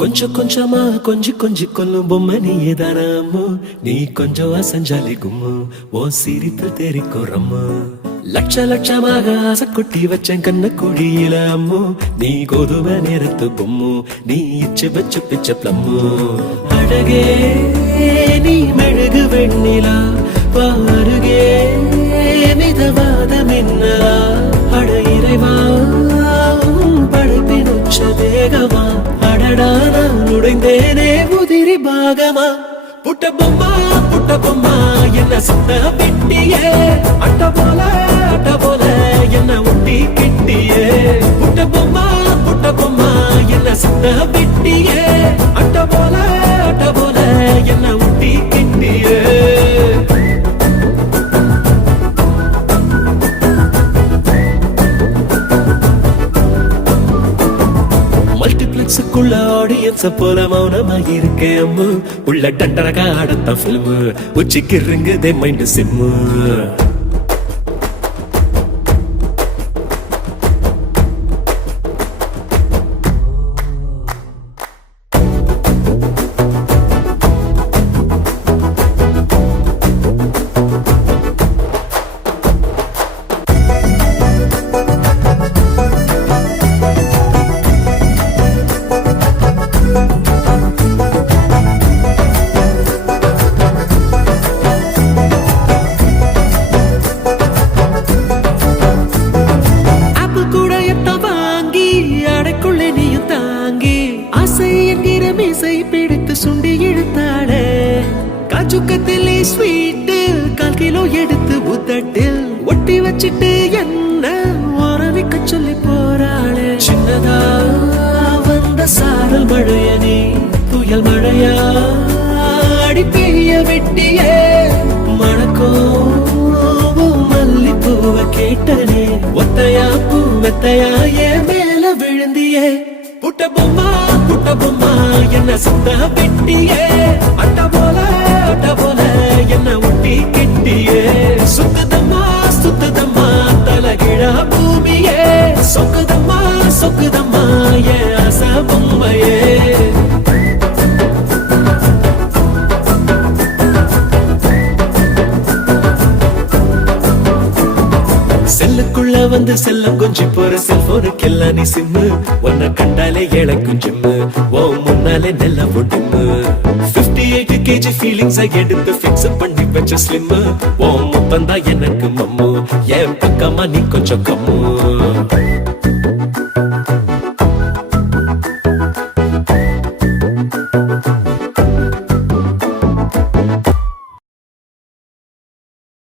கொஞ்சம் கொஞ்சமா கொஞ்சி கொஞ்சி கொல்லும் பொம்மை நீதானா அம்மு. நீ கொஞ்சம் அசஞ்சாலே கும்மு, ஓ சிரிப்பு தெரிக்கும் ரம்மு. லட்ச லட்சமாக ஆசை கொட்டி வச்சேன் கண்ண குழியில அம்மு. நீ கோதுமை நேரத்து பொம்மு, நீ இச்சு வச்சு பிச்ச பிளம்மு. அழகே நீ மெழுகு வெண்ணிலா, பாருகே மிதவாத மின்னலா. அட இறைவா படைப்பின் உச்ச தேகமா, அடடா நான் உடைந்தேனே உதிரி பாகமா. புட்ட பொம்மா என்ன சுத்த விட்டியே, அட்ட போல என்ன ஒட்டி கிட்டியே. புட்ட பொம்மா என்ன சுத்த விட்டியே, அட்ட போல என்ன ஒட்டி கிட்டியே. மல்டிப்ளெக்ஸுக்குள்ள ஆடியன்ஸ போல மௌனமாக இருக்கேன் அம்மு. உள்ள டண்டரகா ஆடத்தான் பிலிமு, உச்சிக்கு இருங்குதே மைண்ட் சிம்மு. சுண்டி இழுத்தாளே காச்சுக்கத்திலே ஸ்வீட் 1/4 கிலோ எடுத்து உதட்டில் ஒட்டி வச்சிட்டு என்ன ஓரவிக்க சொல்லி போறாளே. சின்னதா வந்த சாரல் மழைய நீ புயல் மழையா அடி பெய்ய வெட்டியே. மணக்கோ மல்லிப்பூவ கேட்டனே, ஒத்தையா பூ மெத்தையா என் மேல விழுந்தியே. புட்ட பொம்மா என்ன சுத்த வெட்டியே, அட்ட போல என்ன ஒட்டி கெட்டியே. சுத்துதம்மா தலகிழா பூமியே, சொக்குதம்மா என் ஆசை பொம்மையே. செல்லுக்குள்ள வந்து செல்லம் கொஞ்சி போற செல்போனுக்கெல்லாம் நீ சிம்மு. உன்னை கண்டாலே இழக்கும் ஜிம்மு, ஓ முன்னாலே நெல்ல ஒட்டுமு. 58 kg ஃபீலிங்ஸ் எடுத்து ஃபிக்ஸ் பண்ணி வச்ச ஸ்லிம்மு. ஓ முத்தந்தா எனக்கு மம்மு, என் பக்கமா நீ கொஞ்சம் கம்மு.